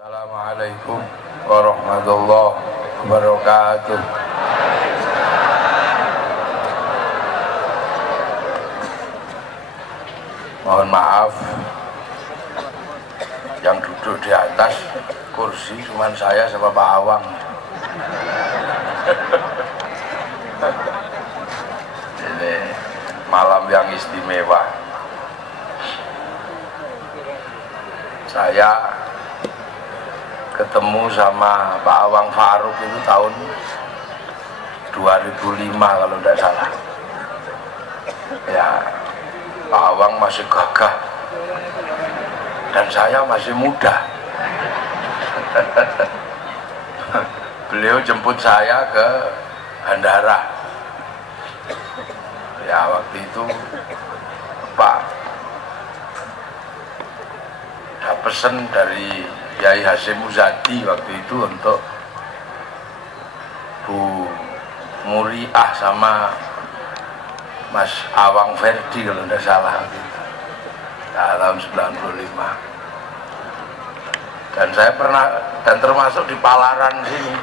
Assalamualaikum warahmatullahi wabarakatuh. Mohon maaf yang duduk di atas kursi cuma saya sama Pak Awang. Ini malam yang istimewa. Saya ketemu sama Pak Awang Faruk itu tahun 2005 kalau tidak salah. Ya, Pak Awang masih gagah dan saya masih muda. Beliau jemput saya ke bandara. Ya, waktu itu Pak ada pesan dari Yai Hasyim Muzadi waktu itu untuk Bu Muriah sama Mas Awang Ferdi kalau tidak salah gitu. Nah, tahun 95. Dan saya pernah dan termasuk di Palaran sini.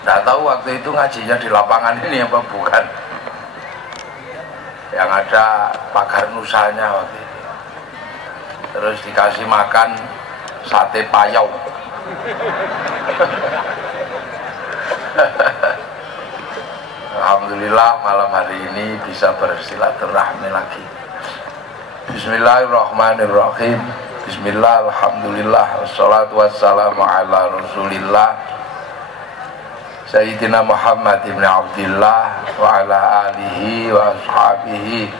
Tidak tahu waktu itu ngajinya di lapangan ini apa bukan. Yang ada pagar nusanya waktu itu. Terus dikasih makan sate payau. Alhamdulillah malam hari ini bisa bersilaturahmi lagi. Bismillahirrahmanirrahim. Bismillah, alhamdulillah, wassalatu wassalamu ala rasulillah Sayyidina Muhammad ibn Abdillah wa ala alihi wa ashabihi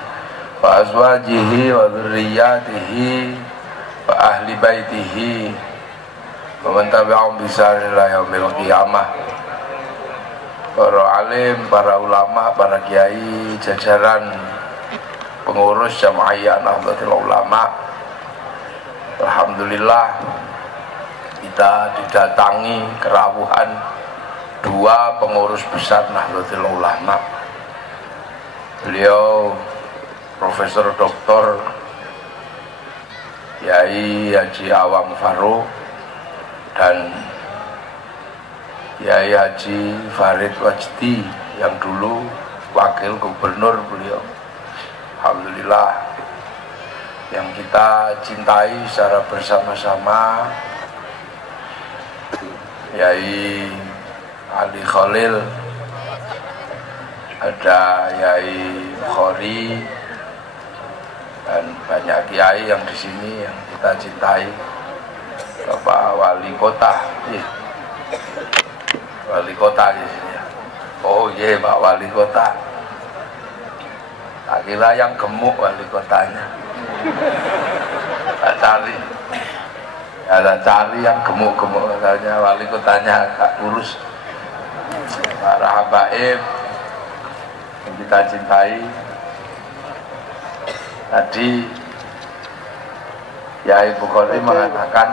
wa azwajihi wa dhurriyyatihi wa ahli baitihi wa man tabi'ahum bi ihsan ila yaumil qiyamah. Para alim, para ulama, para kiai, jajaran pengurus Jamaiyah Nahdlatul Ulama, alhamdulillah kita didatangi kerawuhan dua pengurus besar Nahdlatul Ulama. Beliau Profesor Dr. Yai Haji Awang Faruk dan Yai Haji Farid Wajdi yang dulu wakil gubernur beliau. Alhamdulillah yang kita cintai secara bersama-sama Yai Ali Khalil, ada Yai Khori, dan banyak kiai yang di sini yang kita cintai. Bapak Wali Kota, Wali Kota di sini. Oh iya, Pak Wali Kota. Tak kira yang gemuk wali kotanya. Tak cari. Ya, tak cari yang gemuk-gemuk katanya, wali kotanya agak kurus. Para habaib yang kita cintai. Tadi Yai Bukhari mengatakan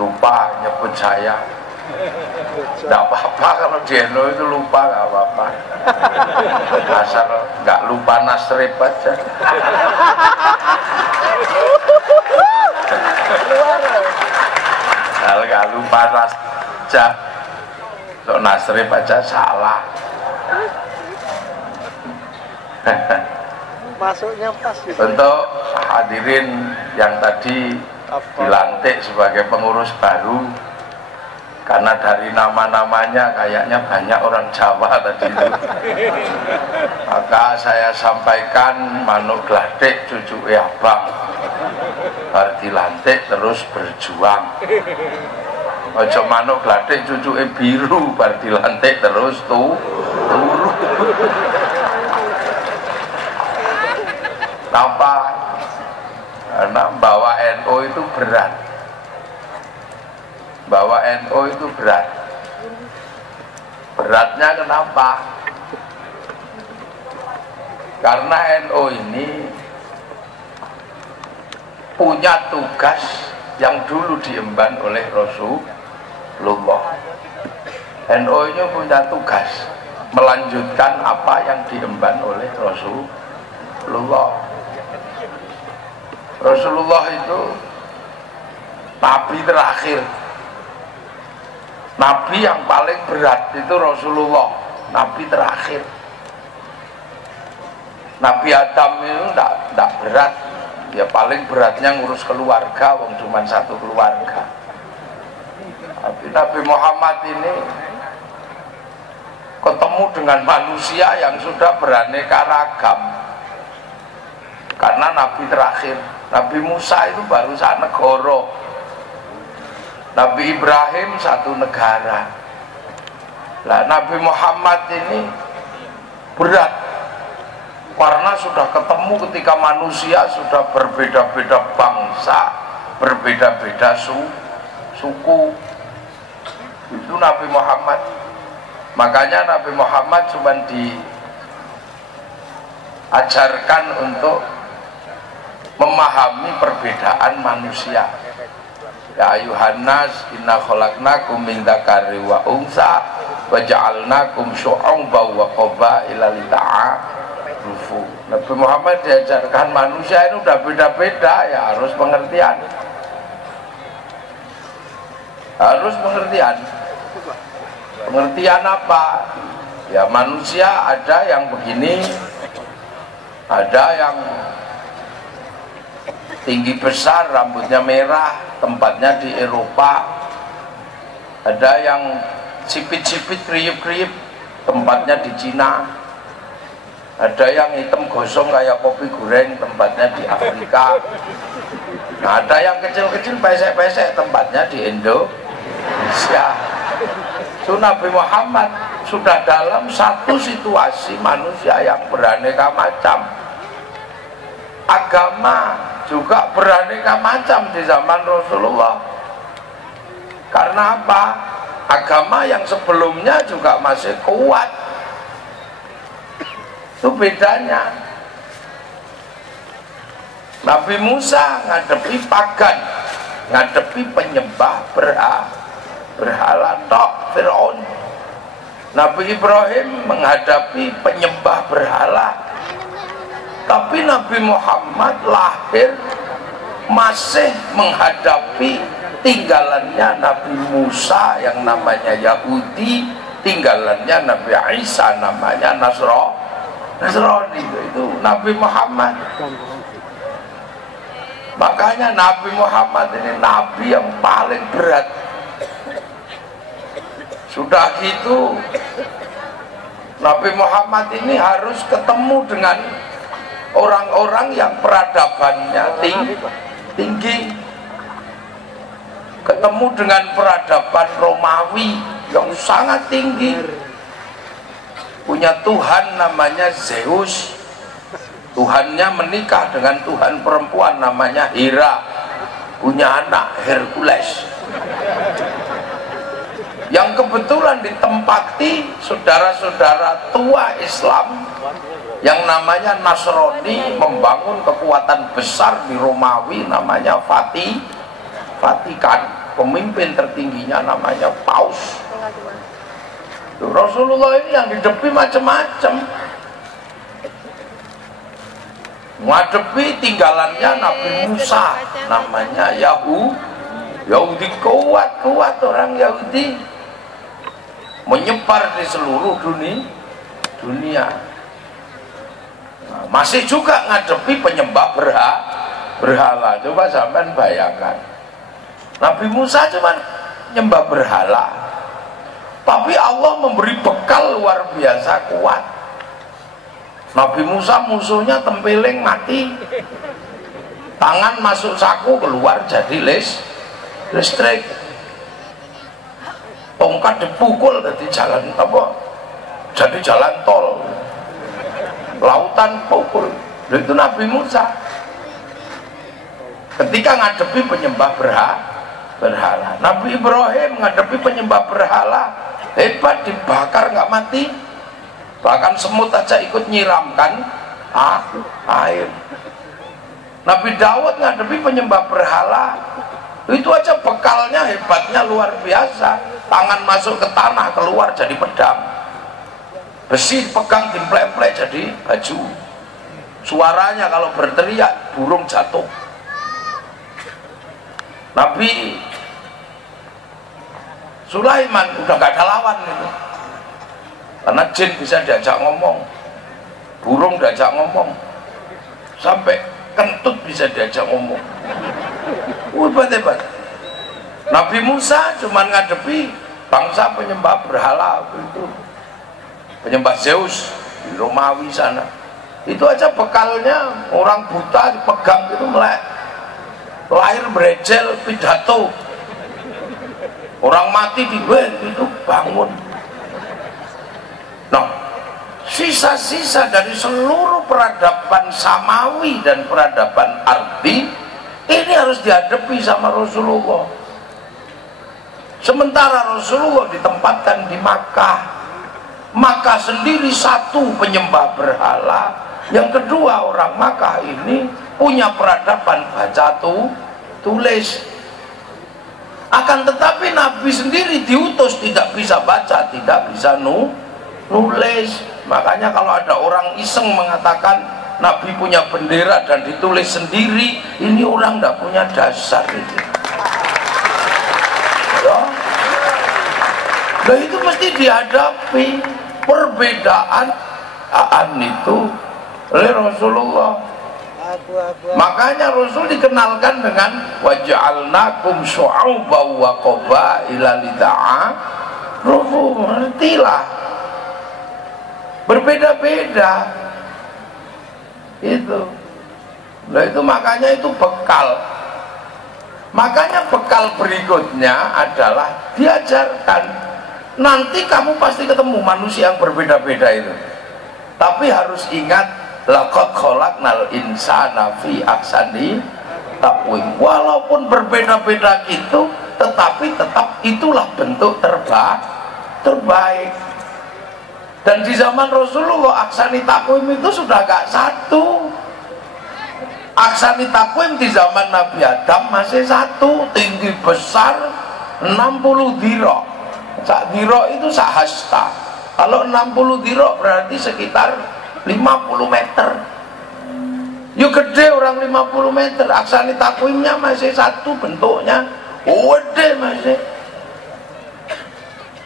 lupa nyebut saya. Tidak apa-apa kalau Jeno itu lupa, nggak apa-apa. Asal nggak lupa Nasrib aja. Kalau nggak lupa Nasrib aja salah. Masuknya pas gitu. Untuk hadirin yang tadi dilantik sebagai pengurus baru, karena dari nama-namanya kayaknya banyak orang Jawa tadi itu, maka saya sampaikan Manuk Gladek cucu Abang baru dilantik terus berjuang. Ojo Manuk Gladek cucu biru baru dilantik terus turu. Kenapa? Karena bawa NU itu berat. Bawa NU itu berat. Beratnya kenapa? Karena NU ini punya tugas yang dulu diemban oleh Rasulullah. NU ini punya tugas melanjutkan apa yang diemban oleh Rasulullah. Rasulullah itu nabi terakhir Nabi yang paling berat itu Rasulullah, Nabi terakhir. Nabi Adam itu tidak berat, ya paling beratnya ngurus keluarga, wong cuma satu keluarga. Tapi Nabi Muhammad ini ketemu dengan manusia yang sudah beraneka ragam, karena Nabi terakhir. Nabi Musa itu baru sanegara, Nabi Ibrahim satu negara. Nah, Nabi Muhammad ini berat karena sudah ketemu ketika manusia sudah berbeda-beda bangsa, berbeda-beda suku. Itu Nabi Muhammad. Makanya Nabi Muhammad cuma diajarkan untuk memahami perbedaan manusia. Ya ayuhan nas inna khalaqnakum min dzakari wa unsa wa ja'alnakum syu'uban wa qabaila lita'arufu. Nabi Muhammad diajarkan manusia ini udah beda-beda, ya harus pengertian. Harus pengertian. Pengertian apa? Ya manusia ada yang begini, ada yang tinggi besar, rambutnya merah, tempatnya di Eropa. Ada yang sipit-sipit, kriip-kriip, tempatnya di Cina. Ada yang hitam gosong kayak kopi goreng, tempatnya di Afrika. Nah, ada yang kecil-kecil, pesek-pesek, tempatnya di Indonesia. So, Nabi Muhammad sudah dalam satu situasi manusia yang beraneka macam. Agama juga beraneka macam di zaman Rasulullah. Karena apa? Agama yang sebelumnya juga masih kuat. Itu bedanya. Nabi Musa ngadepi pagan, ngadepi penyembah berhala tok Fir'aun. Nabi Ibrahim menghadapi penyembah berhala. Tapi Nabi Muhammad lahir masih menghadapi tinggalannya Nabi Musa yang namanya Yahudi, tinggalannya Nabi Isa namanya Nasrani. Itu Nabi Muhammad. Makanya Nabi Muhammad ini Nabi yang paling berat. Sudah gitu Nabi Muhammad ini harus ketemu dengan orang-orang yang peradabannya tinggi, ketemu dengan peradaban Romawi yang sangat tinggi, punya Tuhan namanya Zeus, Tuhannya menikah dengan Tuhan perempuan namanya Hera, punya anak Hercules, yang kebetulan ditempati saudara-saudara tua Islam yang namanya Nasrani membangun kekuatan besar di Romawi namanya Vatikan. Pemimpin tertingginya namanya Paus. Rasulullah ini yang didepi macam-macam. Ngadepi tinggalannya Nabi Musa namanya Yahudi, kuat orang Yahudi, menyebar di seluruh dunia. Nah, masih juga ngadepi penyembah berhala. Coba sampean bayangkan, Nabi Musa cuma nyembah berhala, tapi Allah memberi bekal luar biasa kuat. Nabi Musa musuhnya tempeling mati, tangan masuk saku keluar jadi listrik, tongkat dipukul jadi jalan tol, lautan pukul. Itu Nabi Musa ketika ngadepi penyembah berhala. Nabi Ibrahim ngadepi penyembah berhala, hebat, dibakar nggak mati, bahkan semut aja ikut nyiramkan air. Nabi Daud ngadepi penyembah berhala, itu aja bekalnya hebatnya luar biasa, tangan masuk ke tanah keluar jadi pedang, besi pegang dimplek-plek jadi baju, suaranya kalau berteriak burung jatuh. Nabi Sulaiman udah gak ada lawan gitu. Karena jin bisa diajak ngomong, burung diajak ngomong, sampai kentut bisa diajak ngomong. Hebat-hebat. Nabi Musa cuma ngadepi bangsa penyembah berhala itu, penyembah Zeus di Romawi sana. Itu aja bekalnya orang buta dipegang itu melek, lahir berejel pidato, orang mati itu bangun. Nah, sisa-sisa dari seluruh peradaban samawi dan peradaban ardi ini harus dihadapi sama Rasulullah. Sementara Rasulullah ditempatkan di Makkah. Makkah sendiri satu penyembah berhala, yang kedua orang Makkah ini punya peradaban baca tulis. Akan tetapi Nabi sendiri diutus tidak bisa baca, tidak bisa nulis. Makanya kalau ada orang iseng mengatakan Nabi punya bendera dan ditulis sendiri, ini orang tidak punya dasar itu. Ya. Nah itu mesti dihadapi perbedaan itu oleh Rasulullah. Makanya Rasul dikenalkan dengan waja'alnakum syu'uban wa qabaila lita'arufu. Ngertilah, berbeda-beda itu. Nah itu makanya itu bekal. Makanya bekal berikutnya adalah diajarkan, nanti kamu pasti ketemu manusia yang berbeda-beda itu, tapi harus ingat laqad khalaqnal insana fi ahsani taqwim. Walaupun berbeda-beda itu, tetapi tetap itulah bentuk terbaik. Dan di zaman Rasulullah ahsani taqwim itu sudah gak satu. Ahsani taqwim di zaman Nabi Adam masih satu, tinggi besar 60 dhira. Sak dhira itu sak hasta. Kalau 60 dhira berarti sekitar 50 meter. Yuk gede orang 50 meter. Ahsani taqwimnya masih satu bentuknya, gede masih.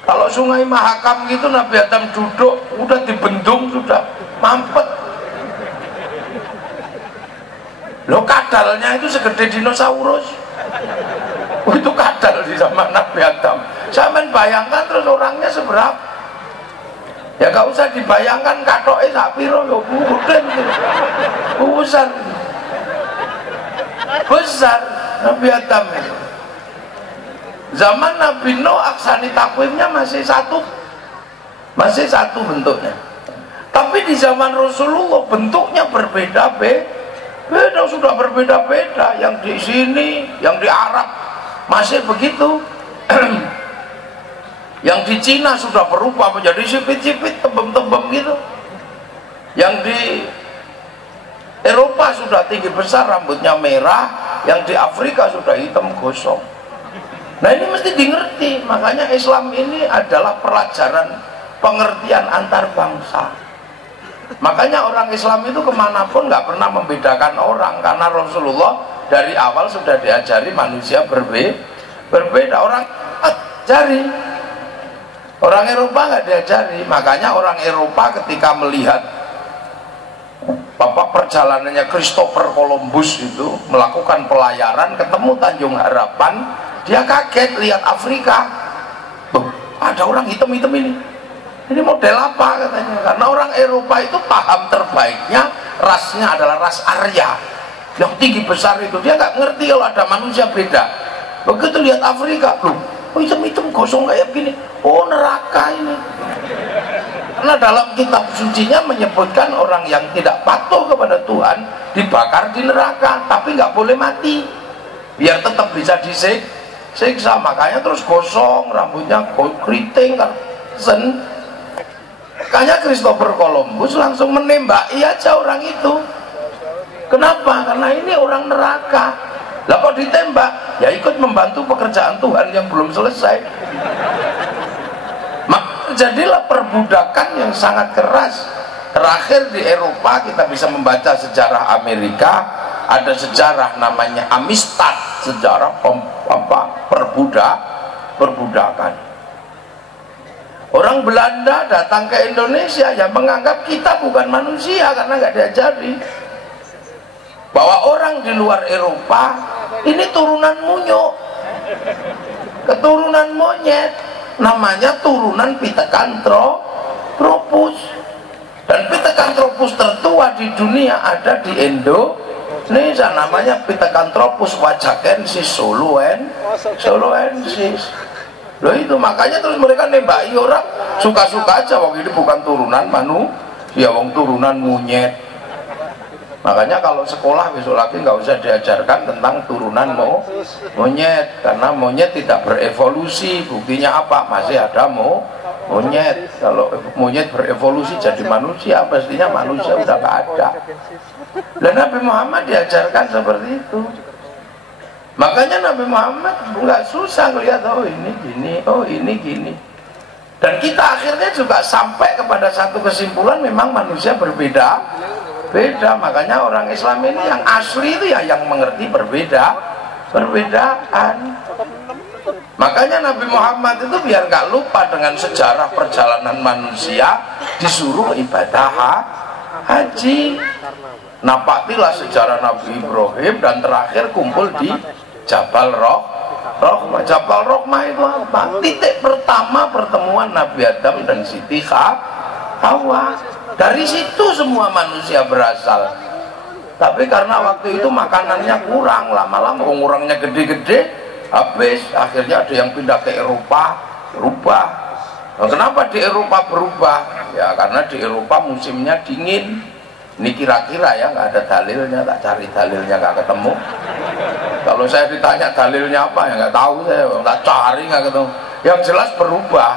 Kalau Sungai Mahakam gitu Nabi Adam duduk udah dibendung, sudah mampet. Loh kadalnya itu segede dinosaurus. Itu kadal di zaman Nabi Adam. Sampeyan bayangkan terus orangnya seberapa? Ya gak usah dibayangkan katoknya sak piro yo gede gitu. Besar Nabi Adam itu. Zaman Nabi Nuh aksani takwimnya masih satu bentuknya. Tapi di zaman Rasulullah bentuknya berbeda-beda. Sudah berbeda-beda. Yang di sini, yang di Arab masih begitu. Yang di Cina sudah berubah menjadi sipit-sipit, tembem-tembem gitu. Yang di Eropa sudah tinggi besar, rambutnya merah. Yang di Afrika sudah hitam gosong. Nah ini mesti dimengerti. Makanya Islam ini adalah pelajaran pengertian antar bangsa. Makanya orang Islam itu kemanapun nggak pernah membedakan orang, karena Rasulullah dari awal sudah diajari manusia berbeda. Orang ajari, orang Eropa nggak diajari. Makanya orang Eropa ketika melihat perjalanannya Christopher Columbus itu melakukan pelayaran ketemu Tanjung Harapan, dia kaget lihat Afrika. Tuh, ada orang hitam-hitam ini model apa katanya? Karena orang Eropa itu paham terbaiknya rasnya adalah ras Arya yang tinggi besar itu. Dia nggak ngerti kalau ada manusia beda. Begitu lihat Afrika, loh, hitam-hitam gosong kayak gini, oh neraka ini. Karena dalam kitab sucinya menyebutkan orang yang tidak patuh kepada Tuhan dibakar di neraka, tapi nggak boleh mati, biar tetap bisa disiksa. Makanya terus gosong, rambutnya keriting, sen. Makanya Christopher Columbus langsung menembaki aja orang itu. Kenapa? Karena ini orang neraka. Lah kok ditembak? Ya ikut membantu pekerjaan Tuhan yang belum selesai. Maka terjadilah perbudakan yang sangat keras. Terakhir di Eropa kita bisa membaca sejarah Amerika, ada sejarah namanya Amistad, sejarah perbudakan. Orang Belanda datang ke Indonesia ya menganggap kita bukan manusia karena nggak diajari bahwa orang di luar Eropa ini turunan munyuk, keturunan monyet, namanya turunan Pithecanthropus. Dan Pithecanthropus tertua di dunia ada di Indonesia, namanya Pithecanthropus wajakensis soloensis. Loh itu makanya terus mereka nembaki orang suka-suka aja, wong ini bukan turunan manusia, wong turunan monyet. Makanya kalau sekolah besok lagi nggak usah diajarkan tentang turunan monyet, karena monyet tidak berevolusi. Buktinya apa? Masih ada monyet. Kalau monyet berevolusi jadi manusia, pastinya manusia udah nggak ada. Dan Nabi Muhammad diajarkan seperti itu. Makanya Nabi Muhammad nggak susah ngelihat, oh ini gini, oh ini gini. Dan kita akhirnya juga sampai kepada satu kesimpulan, memang manusia berbeda. Makanya orang Islam ini yang asli itu ya yang mengerti perbedaan. Makanya Nabi Muhammad itu biar nggak lupa dengan sejarah perjalanan manusia, disuruh ibadah haji. Napatilah sejarah Nabi Ibrahim dan terakhir kumpul di Jabal Rahmah. Jabal Rahmah itu apa? Titik pertama pertemuan Nabi Adam dan Siti Hawa. Dari situ semua manusia berasal. Tapi karena waktu itu makanannya kurang, lama-lama orangnya gede-gede, habis. Akhirnya ada yang pindah ke Eropa, berubah. Nah, kenapa di Eropa berubah? Ya karena di Eropa musimnya dingin. Ini kira-kira ya, nggak ada dalilnya, tak cari dalilnya nggak ketemu. Kalau saya ditanya dalilnya apa ya nggak tahu, saya tak cari nggak ketemu. Yang jelas berubah,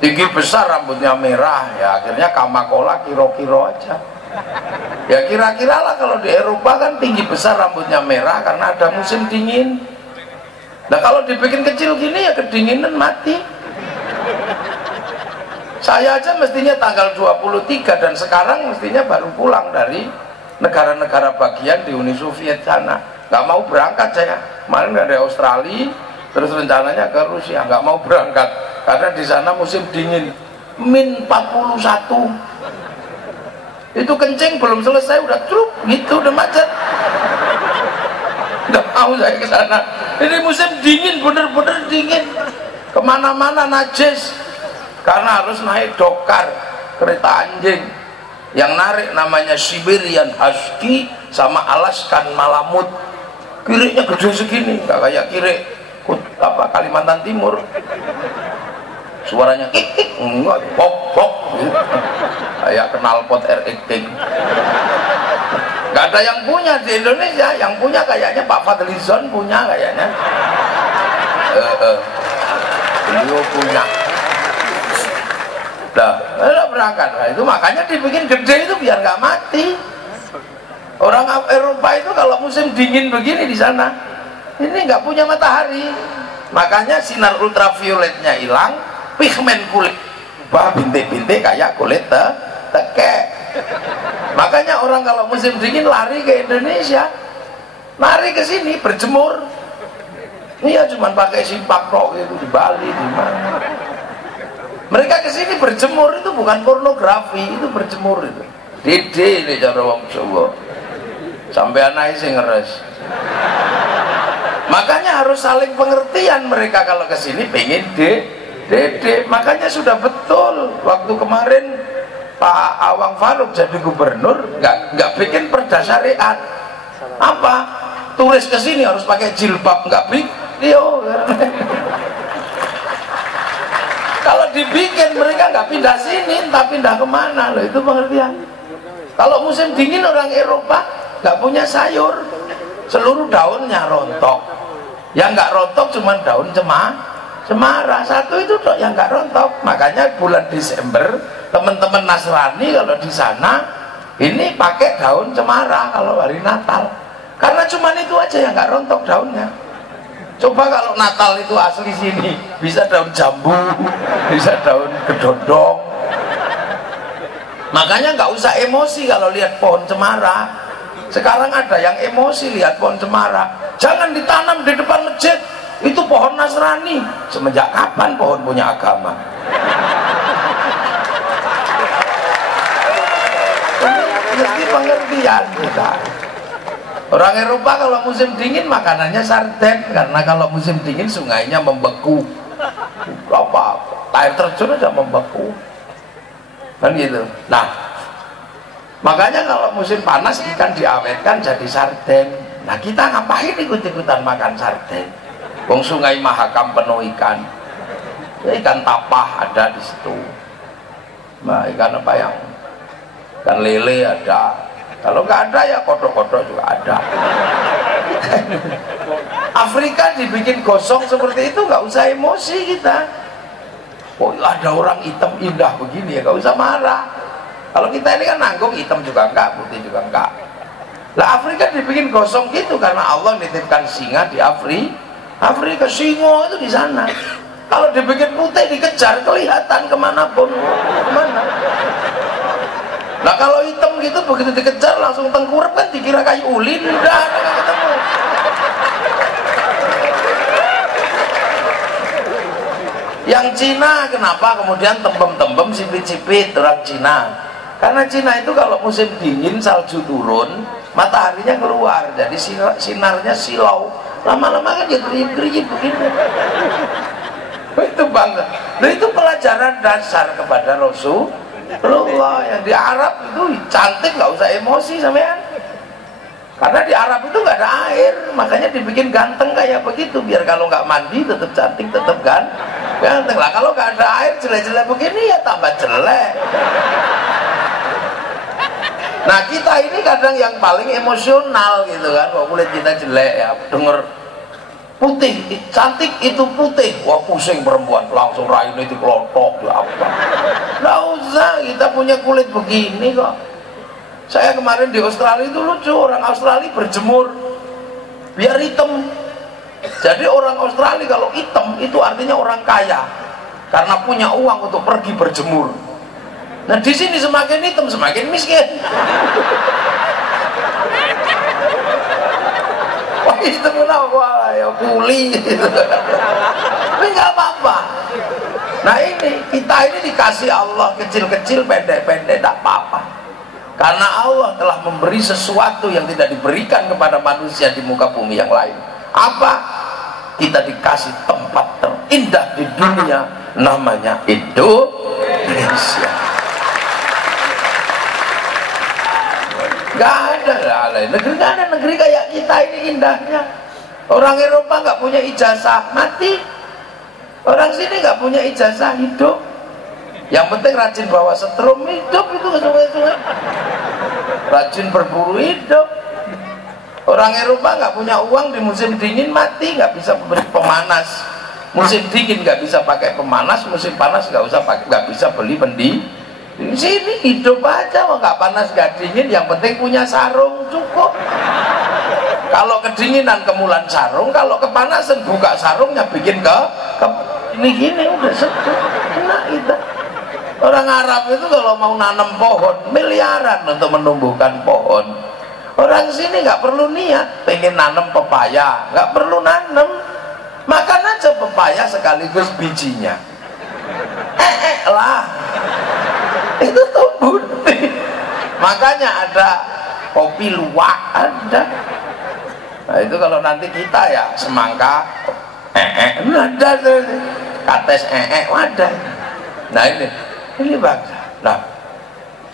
tinggi besar rambutnya merah, ya akhirnya kamakola kiro-kiro aja. Ya kira-kira lah kalau di Eropa kan tinggi besar rambutnya merah karena ada musim dingin. Nah kalau dibikin kecil gini ya kedinginan mati. Saya aja mestinya tanggal 23 dan sekarang mestinya baru pulang dari negara-negara bagian di Uni Soviet sana. Nggak mau berangkat saya. Kemarin dari Australia, terus rencananya ke Rusia. Nggak mau berangkat karena di sana musim dingin, -41. Itu kencing belum selesai udah truk gitu, udah macet. Nggak mau saya ke sana. Ini musim dingin, bener-bener dingin. Kemana-mana najis. Karena harus naik dokar, kereta anjing yang narik namanya Siberian Husky sama Alaskan Malamut. Kiriknya gede segini, nggak kayak kirik Kalimantan Timur. Suaranya kik enggak, pok gitu. Kayak knalpot RX King. Nggak ada yang punya di Indonesia, yang punya kayaknya Pak Fadlizon punya kayaknya. Beliau punya. Nah, berangkat. Nah, itu makanya dibikin gede itu biar nggak mati. Orang Eropa itu kalau musim dingin begini di sana, ini nggak punya matahari, makanya sinar ultravioletnya hilang, pigmen kulit bintik-bintik kayak kulit tekek. Makanya orang kalau musim dingin lari ke Indonesia, lari ke sini berjemur. Ini ya cuma pakai simpak rok itu di Bali di mana. Mereka kesini berjemur itu bukan pornografi, itu berjemur itu. Dede ini cara wong Jawa. Sampai anak sing ngeres. Makanya harus saling pengertian mereka kalau kesini pengen dede. Makanya sudah betul waktu kemarin Pak Awang Faruk jadi gubernur nggak bikin perda syariat. Apa? Turis kesini harus pakai jilbab, nggak bikin. Kalau dibikin mereka nggak pindah sini, entah pindah kemana loh, itu pengertian. Kalau musim dingin orang Eropa nggak punya sayur, seluruh daunnya rontok. Yang nggak rontok cuma daun cemara satu itu dok yang nggak rontok. Makanya bulan Desember teman-teman Nasrani kalau di sana ini pakai daun cemara kalau hari Natal, karena cuma itu aja yang nggak rontok daunnya. Coba kalau Natal itu asli sini, bisa daun jambu, bisa daun kedondong. Makanya nggak usah emosi kalau lihat pohon cemara. Sekarang ada yang emosi lihat pohon cemara. Jangan ditanam di depan masjid, itu pohon Nasrani. Semenjak kapan pohon punya agama? mesti pengertian kita. Orang Eropa kalau musim dingin makanannya sarden, karena kalau musim dingin sungainya membeku. Apa? Air terjun aja membeku. Kan gitu. Nah, makanya kalau musim panas ikan diawetkan jadi sarden. Nah, kita ngapain ikut-ikutan makan sarden? Wong Sungai Mahakam penuh ikan. Ya, ikan tapah ada di situ. Nah, ikan apa yang? Ikan lele ada. Kalau nggak ada ya kodok-kodok juga ada. Afrika dibikin gosong seperti itu nggak usah emosi kita. Oh ada orang hitam indah begini ya nggak usah marah. Kalau kita ini kan nanggung hitam juga enggak, putih juga enggak. Lah Afrika dibikin gosong gitu karena Allah nitipkan singa di Afrika singo itu di sana. Kalau dibikin putih dikejar kelihatan kemanapun, kemana. Nah kalau hitam gitu begitu dikejar langsung tengkurap kan dikira kayu ulin, udah nggak ketemu. Yang Cina kenapa kemudian tembem-tembem sipit-sipit orang Cina? Karena Cina itu kalau musim dingin salju turun, mataharinya keluar, jadi sinarnya silau. Lama-lama kan dia gerip-gerip begini. Itu bangga. Nah itu pelajaran dasar kepada Rasulullah. Yang di Arab itu cantik nggak usah emosi sampean. Karena di Arab itu nggak ada air, makanya dibikin ganteng kayak begitu. Biar kalau nggak mandi tetap cantik, tetap ganteng lah. Kalau nggak ada air jelek-jelek begini ya tambah jelek. Nah kita ini kadang yang paling emosional gitu kan. Kok kulit kita jelek ya, denger putih, cantik itu putih, wah pusing perempuan, langsung rayunya dikelotok ya apa. Nggak usah, kita punya kulit begini kok. Saya kemarin di Australia itu lucu, orang Australia berjemur biar hitam. Jadi orang Australia kalau hitam itu artinya orang kaya karena punya uang untuk pergi berjemur. Nah di sini semakin hitam semakin miskin. Wah itu kenapa ya kuli gitu. Tapi nggak apa-apa. Nah ini kita ini dikasih Allah kecil-kecil pendek-pendek tidak apa-apa. Karena Allah telah memberi sesuatu yang tidak diberikan kepada manusia di muka bumi yang lain. Apa? Kita dikasih tempat terindah di dunia, namanya Indonesia. Gak ada lain negeri, gak ada negeri kayak kita ini indahnya. Orang Eropa nggak punya ijazah mati, orang sini nggak punya ijazah hidup. Yang penting rajin bawa setrum hidup itu ke sungai-sungai, rajin berburu hidup. Orang Eropa nggak punya uang di musim dingin mati, nggak bisa beli pemanas. Musim dingin nggak bisa pakai pemanas, musim panas nggak bisa beli pendi. Di sini hidup aja, nggak panas nggak dingin, yang penting punya sarung cukup. Kalau kedinginan kemulan sarung, kalau kepanasan buka sarungnya bikin ke ini gini udah sejuk, enak itu. Orang Arab itu kalau mau nanam pohon miliaran untuk menumbuhkan pohon. Orang sini nggak perlu niat, pengen nanam pepaya, nggak perlu nanam, makan aja pepaya sekaligus bijinya. Lah, itu tumbuh. Makanya ada kopi luwak ada. Nah itu kalau nanti kita ya semangka, ada tuh, kates ada. Nah ini bangsa. Nah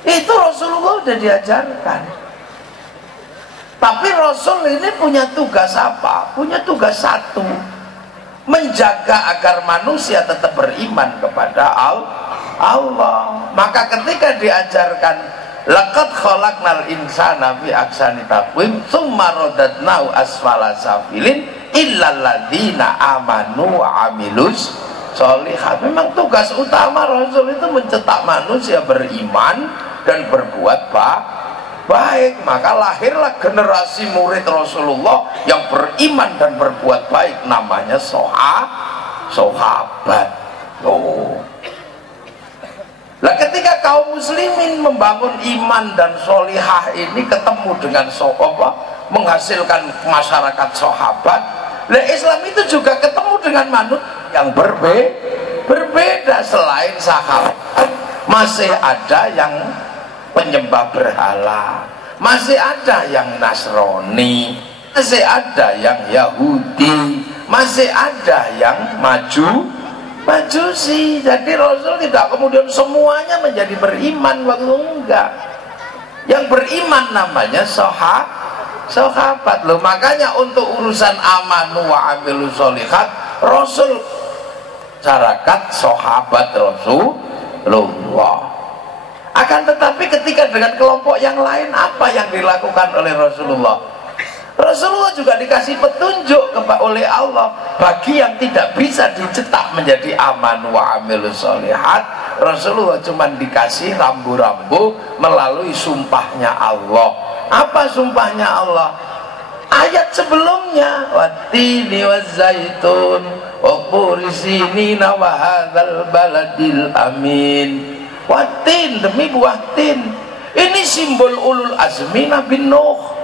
itu Rasulullah udah diajarkan. Tapi Rasul ini punya tugas apa? Punya tugas satu, menjaga agar manusia tetap beriman kepada Allah. Maka ketika diajarkan laqad khalaqnal insana fi ahsani taqwim tsumma radadnahu asfala safilin illal ladzina amanu wa amilus sholihat. Memang tugas utama Rasul itu mencetak manusia beriman dan berbuat baik. Maka lahirlah generasi murid Rasulullah yang beriman dan berbuat baik, namanya sahabat. Lah ketika kaum muslimin membangun iman dan solihah ini ketemu dengan menghasilkan masyarakat sahabat, lah Islam itu juga ketemu dengan manusia yang berbeda. Selain sahabat masih ada yang penyembah berhala, masih ada yang Nasrani, masih ada yang Yahudi, masih ada yang Majusi. Jadi Rasul tidak kemudian semuanya menjadi beriman, waktu enggak. Yang beriman namanya sahabat loh. Makanya untuk urusan amanu wa amilu sholihat, Rasul syarakat sahabat Rasulullah. Akan tetapi ketika dengan kelompok yang lain, apa yang dilakukan oleh Rasulullah? Rasulullah juga dikasih petunjuk oleh Allah. Bagi yang tidak bisa dicetak menjadi aman wa amilus sholihat, Rasulullah cuma dikasih rambu-rambu melalui sumpahnya Allah. Apa sumpahnya Allah? Ayat sebelumnya, wattini wazzaitun wa turi sinina wa hadzal baladil amin. Wattin, demi buah tin, ini simbol ulul azmi Nabi Nuh.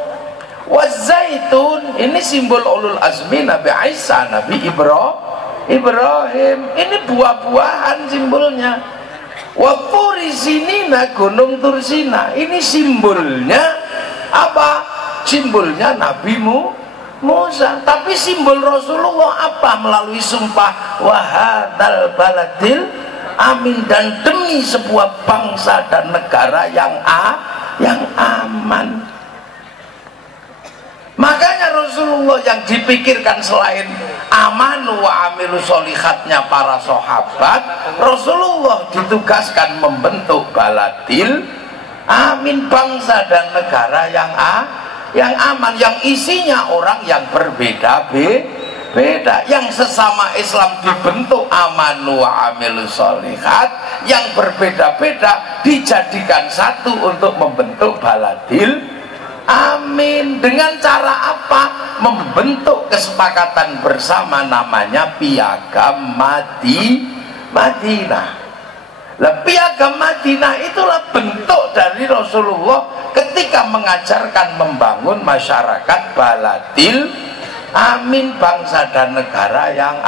Wazzaitun, ini simbol ulul azmi Nabi Isa, Nabi Ibrahim. Ini buah-buahan simbolnya. Wa turi sinina, gunung Tursina, ini simbolnya apa? Simbolnya Nabi Musa. Tapi simbol Rasulullah apa? Melalui sumpah wa hadzal baladil amin, dan demi sebuah bangsa dan negara yang aman. Makanya Rasulullah yang dipikirkan selain amanu wa amilu sholihatnya para sahabat, Rasulullah ditugaskan membentuk baladil amin, bangsa dan negara yang aman, yang isinya orang yang berbeda-beda, yang sesama Islam dibentuk amanu wa amilus sholihat, yang berbeda-beda dijadikan satu untuk membentuk baladil amin. Dengan cara apa? Membentuk kesepakatan bersama, namanya piagam Madinah. Piagam Madinah itulah bentuk dari Rasulullah ketika mengajarkan membangun masyarakat baladil amin, bangsa dan negara yang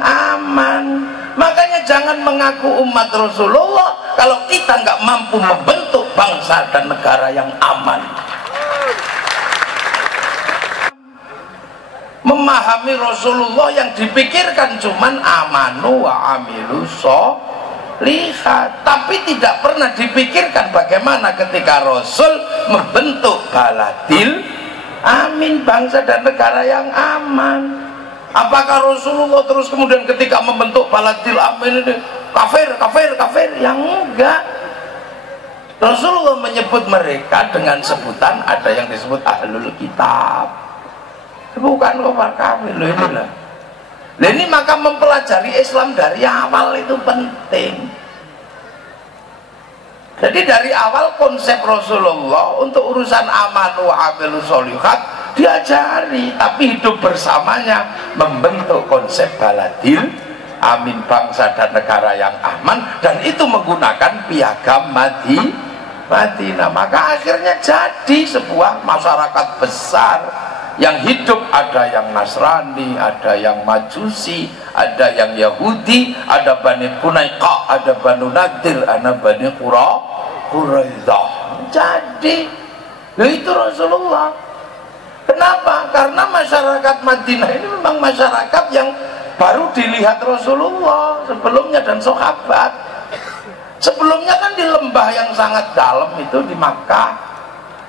aman. Makanya jangan mengaku umat Rasulullah kalau kita nggak mampu membentuk bangsa dan negara yang aman. Memahami Rasulullah yang dipikirkan cuman amanu wa amilu sholihat, tapi tidak pernah dipikirkan bagaimana ketika Rasul membentuk baladil amin, bangsa dan negara yang aman. Apakah Rasulullah terus kemudian ketika membentuk baladil amin ini kafir? Yang enggak. Rasulullah menyebut mereka dengan sebutan, ada yang disebut ahlul kitab, bukan kafir kafir loh inilah. Ini maka mempelajari Islam dari awal itu penting. Jadi dari awal konsep Rasulullah untuk urusan amanu wa amilus sholihat diajari, tapi hidup bersamanya membentuk konsep baladil amin, bangsa dan negara yang aman, dan itu menggunakan piagam Madinah. Maka akhirnya jadi sebuah masyarakat besar yang hidup, ada yang Nasrani, ada yang Majusi, ada yang Yahudi, ada Bani Qunaiqa, ada Banu Nadir, ada Bani Quraidah. Jadi itu Rasulullah. Kenapa? Karena masyarakat Madinah ini memang masyarakat yang baru dilihat Rasulullah sebelumnya dan sahabat. Sebelumnya kan di lembah yang sangat dalam itu di Makkah.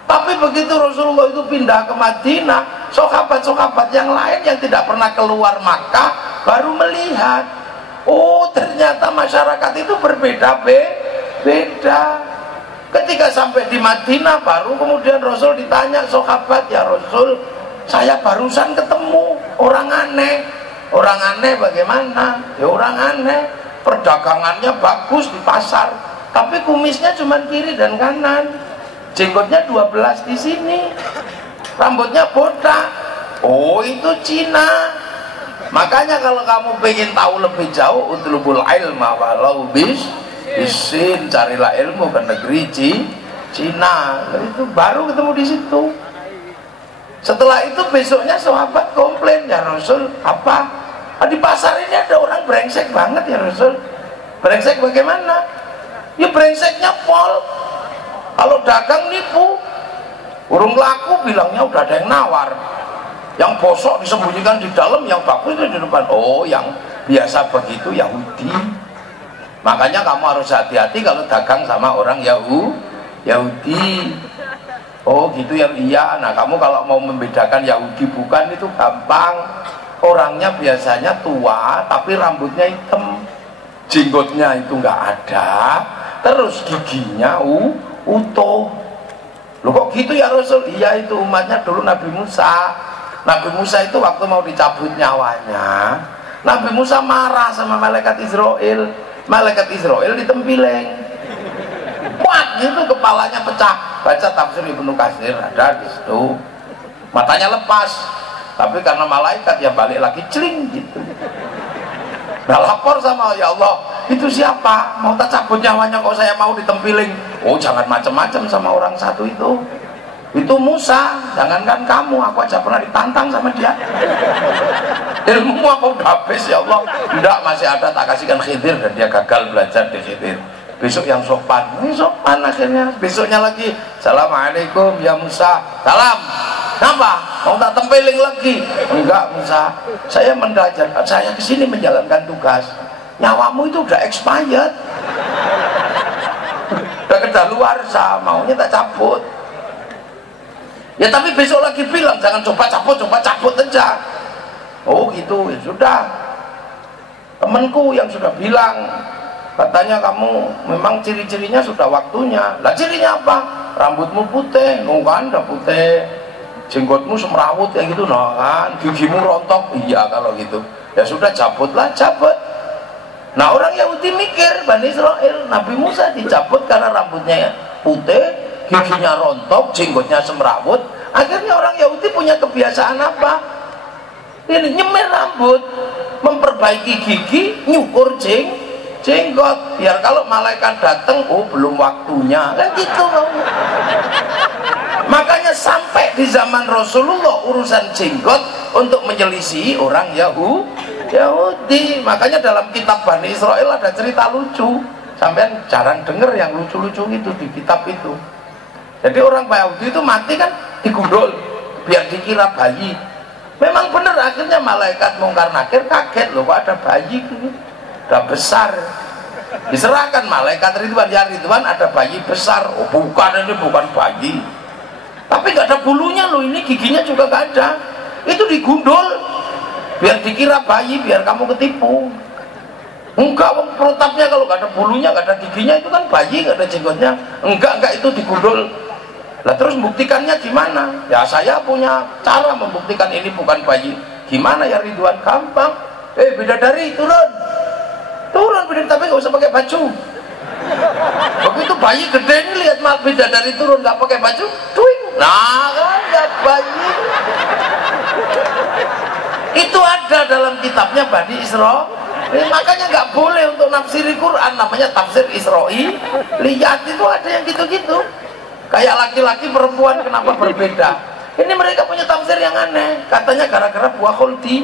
Tapi begitu Rasulullah itu pindah ke Madinah, sahabat-sahabat yang lain yang tidak pernah keluar Makkah baru melihat, oh ternyata masyarakat itu berbeda-beda. Ketika sampai di Madinah baru kemudian Rasul ditanya sahabat, ya Rasul, saya barusan ketemu orang aneh. Orang aneh bagaimana? Ya orang aneh, perdagangannya bagus di pasar, tapi kumisnya cuma kiri dan kanan, jenggotnya 12 di sini, rambutnya botak. Oh itu Cina. Makanya kalau kamu pengen tahu lebih jauh, utlubul ilma walau bisin, carilah ilmu ke negeri Cina. Itu baru ketemu di situ. Setelah itu besoknya sahabat komplain, ya Rasul, apa? Di pasar ini ada orang brengsek banget ya Rasul. Brengsek bagaimana? Ya brengseknya pol. Kalau dagang nipu, urung laku bilangnya udah ada yang nawar, yang bosok disembunyikan di dalam, yang bagus itu di depan. Oh, yang biasa begitu Yahudi. Makanya kamu harus hati-hati kalau dagang sama orang Yahudi. Oh gitu ya, iya. Nah kamu kalau mau membedakan Yahudi bukan itu gampang. Orangnya biasanya tua tapi rambutnya hitam, jenggotnya itu nggak ada, terus giginya utuh. Loh kok gitu ya Rasul? Iya, itu umatnya dulu Nabi Musa. Nabi Musa itu waktu mau dicabut nyawanya, Nabi Musa marah sama malaikat Israel. Malaikat Israel ditempileng, kuat gitu, kepalanya pecah. Baca tafsir Ibnu Katsir ada di situ. Matanya lepas, tapi karena malaikat ya balik lagi celing gitu. Nah lapor sama ya Allah, itu siapa? Mau tak cabut nyawanya kok saya mau ditempiling. Oh jangan macam-macam sama orang satu itu Musa, jangankan kamu, aku aja pernah ditantang sama dia. Ilmumu aku udah habis ya Allah. Enggak, masih ada, tak kasihkan Khidir dan dia gagal belajar di Khidir. Besok yang sopan, ini sopan akhirnya. Besoknya lagi, Assalamualaikum ya Musa. Salam. Kenapa? Mau tak tempeling lagi? Enggak Musa, saya mendajar, saya kesini menjalankan tugas. Nyawamu itu udah expired, udah kedaluarsa, maunya tak cabut. Ya tapi besok lagi bilang jangan coba cabut aja. Oh gitu, ya sudah. Temanku yang sudah bilang, katanya kamu memang ciri-cirinya sudah waktunya. Lah cirinya apa? Rambutmu putih, kan udah putih. Jenggotmu semrawut kayak gitu, nah kan. Gigimu rontok, iya kalau gitu. Ya sudah cabut. Nah orang Yahudi mikir, Bani Israel, Nabi Musa dicabut karena rambutnya putih, giginya rontok, jenggotnya semrawut. Akhirnya orang Yahudi punya kebiasaan apa? Ini nyemir rambut, memperbaiki gigi, nyukur jenggot, biar kalau malaikat datang, oh belum waktunya, kan gitu. Makanya sampai di zaman Rasulullah urusan jenggot untuk menyelisihi orang Yahudi. Makanya dalam kitab Bani Israel ada cerita lucu, sampean jarang dengar yang lucu-lucu itu di kitab itu. Jadi orang Yahudi itu mati kan digundul biar dikira bayi. Memang benar, akhirnya malaikat Mungkar Nakir kaget, loh kok ada bayi gini, udah besar. Diserahkan malaikat Ridwan, ya Ridwan ada bayi besar. Oh bukan, ini bukan bayi, tapi nggak ada bulunya loh, ini giginya juga nggak ada. Itu digundul biar dikira bayi, biar kamu ketipu. Enggak, protapnya kalau nggak ada bulunya, nggak ada giginya, itu kan bayi, nggak ada jenggotnya. Enggak, itu digundul. Lah terus buktikannya gimana? Ya saya punya cara membuktikan ini bukan bayi. Gimana ya Ridwan? Gampang. Bidadari turun bidadari, tapi nggak usah pakai baju. Begitu bayi gede ini lihat mal bidadari turun nggak pakai baju, twing. Nah kan nggak bayi. Itu ada dalam kitabnya Bani Israel. Makanya nggak boleh untuk nafsiri Quran, namanya tafsir Isra'i. Lihat itu ada yang gitu-gitu. Kayak laki-laki perempuan kenapa berbeda? Ini mereka punya tafsir yang aneh. Katanya gara-gara buah khuldi.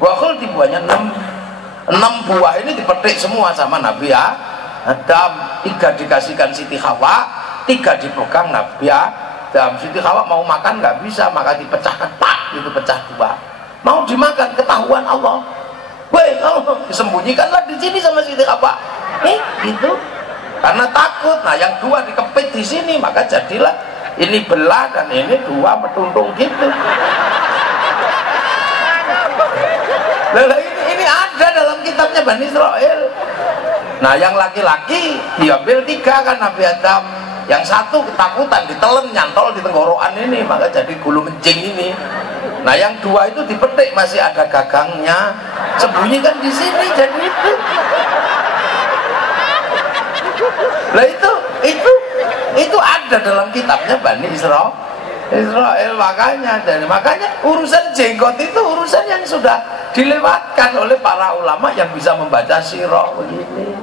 Buah khuldi buahnya 6 buah ini dipetik semua sama Nabi Adam. 3 dikasihkan Siti Hawa, 3 dipegang Nabi Adam. Siti Hawa mau makan nggak bisa, maka dipecahkan, tak gitu, pecah 2. Mau dimakan, ketahuan Allah. Weh, disembunyikanlah di sini sama Siti Hawa. Gitu. Karena takut. Nah yang 2 dikepit di sini, maka jadilah ini belah dan ini 2 bertuntung gitu. Lalu ini ada dalam kitabnya Bani Israel. Nah yang laki-laki diambil 3 kan Nabi Adam. Yang 1 ketakutan, ditelen, nyantol di tenggorokan ini, maka jadi gulu mencing ini. Nah yang 2 itu dipetik, masih ada gagangnya, sembunyikan di sini, jadi itu. Lah itu ada dalam kitabnya Bani Israel. Makanya urusan jenggot itu urusan yang sudah dilewatkan oleh para ulama yang bisa membaca sirah begini.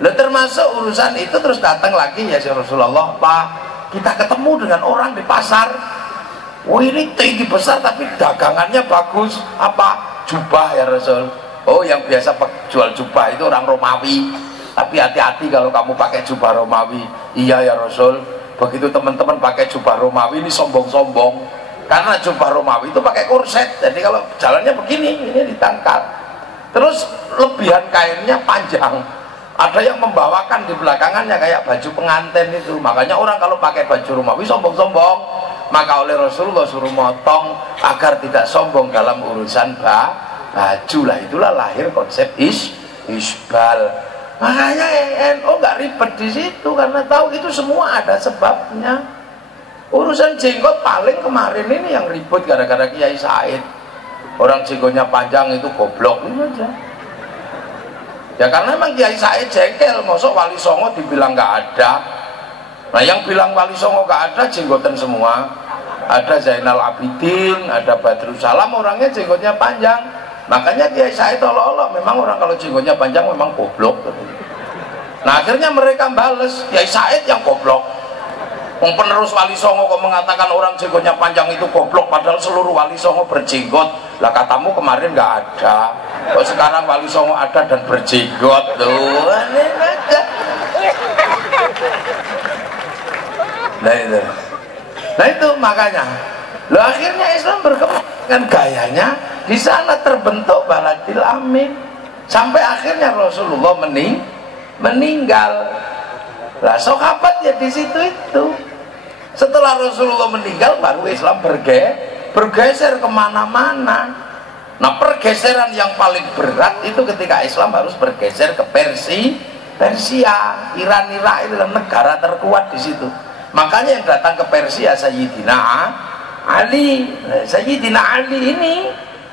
Lah termasuk urusan itu terus datang lagi ya Rasulullah, Pak, kita ketemu dengan orang di pasar. Oh ini tinggi besar tapi dagangannya bagus. Apa? Jubah ya Rasul. Oh yang biasa jual jubah itu orang Romawi. Tapi hati-hati kalau kamu pakai jubah Romawi. Iya ya Rasul. Begitu teman-teman pakai jubah Romawi ini sombong-sombong. Karena jubah Romawi itu pakai korset. Jadi kalau jalannya begini, ini ditangkap. Terus lebihan kainnya panjang. Ada yang membawakan di belakangannya kayak baju pengantin itu. Makanya orang kalau pakai baju Romawi sombong-sombong. Maka oleh Rasulullah suruh motong agar tidak sombong dalam urusan baju lah. Itulah lahir konsep isbal. Makanya NU nggak ribet di situ karena tahu itu semua ada sebabnya. Urusan jenggot paling kemarin ini yang ribut gara-gara Kiai Said. Orang jenggotnya panjang itu goblok itu aja. Ya karena memang Kiai Said jengkel, mosok Wali Songo dibilang nggak ada. Nah yang bilang Wali Songo nggak ada jenggotan semua. Ada Zainal Abidin, ada Badrul Salam, orangnya jenggotnya panjang. Makanya Kiai Said tolol-olok, memang orang kalau jenggotnya panjang memang goblok. Nah akhirnya mereka bales, Kiai Said yang goblok. Penerus Wali Songo kok mengatakan orang jenggotnya panjang itu goblok, padahal seluruh Wali Songo berjenggot. Lah katamu kemarin nggak ada, kok sekarang Wali Songo ada dan berjenggot tuh. Nah itu makanya. Loh akhirnya Islam berkembang dengan gayanya di sana terbentuk baladil amin sampai akhirnya Rasulullah meninggal. Lah sahabat ya di situ itu. Setelah Rasulullah meninggal baru Islam bergeser kemana-mana. Nah pergeseran yang paling berat itu ketika Islam harus bergeser ke Persia, Iran, Irak itu negara terkuat di situ. Makanya yang datang ke Persia Sayyidina Ali. Sayyidina Ali ini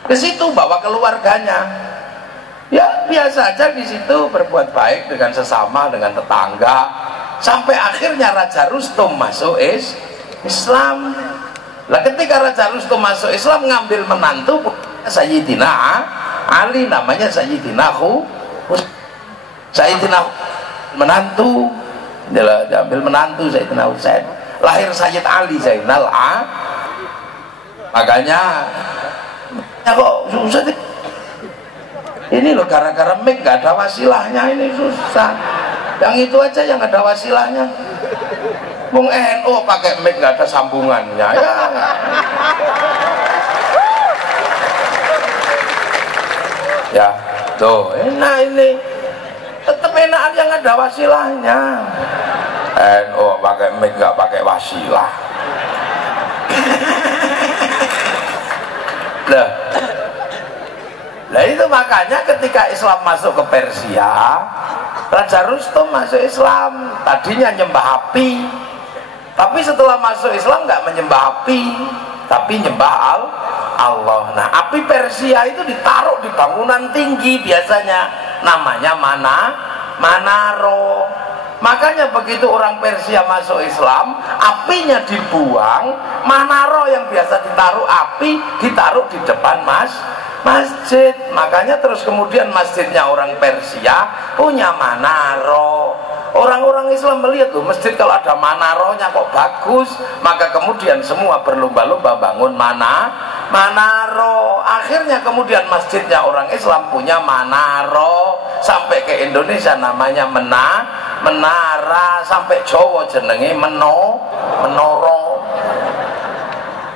ke situ bawa keluarganya. Ya biasa aja di situ berbuat baik dengan sesama, dengan tetangga. Sampai akhirnya Raja Rustum masuk Islam. Lah ketika Raja Rustum masuk Islam ngambil menantu Sayyidina Ali, namanya Sayyidina menantu. Diambil menantu Sayyidina Husain. Lahir Sayyid Ali Zainal Makanya ya kok susah ini loh, gara-gara mic gak ada wasilahnya, ini susah. Yang itu aja yang ada wasilahnya. Wong NU pakai mic gak ada sambungannya ya. Ya tuh enak ini, tetap enak yang ada wasilahnya. NU pakai mic gak pakai wasilah. Nah itu makanya ketika Islam masuk ke Persia, Raja Rustum masuk Islam. Tadinya nyembah api, tapi setelah masuk Islam nggak menyembah api, tapi nyembah Allah. Nah api Persia itu ditaruh di bangunan tinggi biasanya, namanya Manaro. Makanya begitu orang Persia masuk Islam, apinya dibuang, Manaro yang biasa ditaruh api ditaruh di depan masjid. Makanya terus kemudian masjidnya orang Persia punya Manaro. Orang-orang Islam melihat tuh masjid kalau ada Manaronya kok bagus, maka kemudian semua berlomba-lomba bangun Manaro. Akhirnya kemudian masjidnya orang Islam punya Manaro sampai ke Indonesia namanya Menara, sampai Jawa jenenge Menoro.